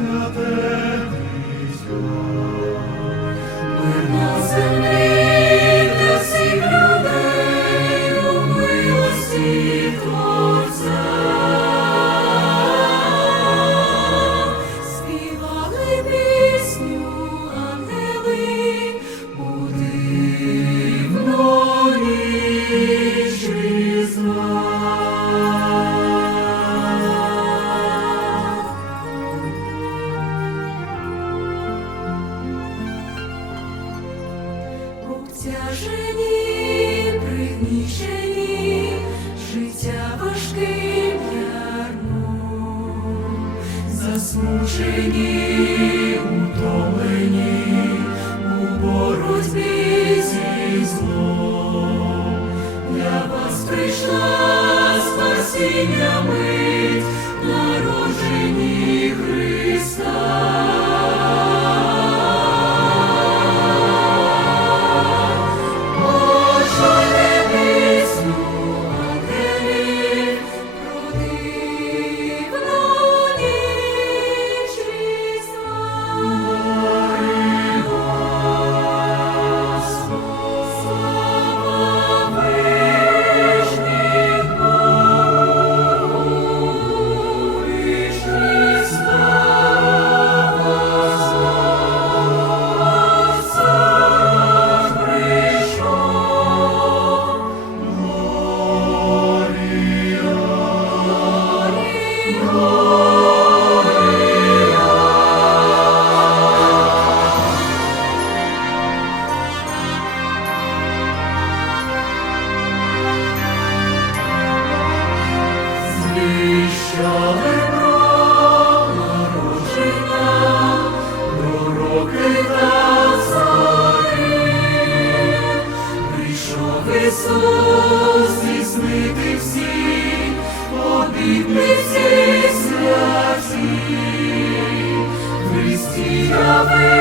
святе Обтяжені, пригнічені, життя важким ярмом, засмучені, утомлені у боротьбі зі злом. Для вас прийшла спасіння мир. love.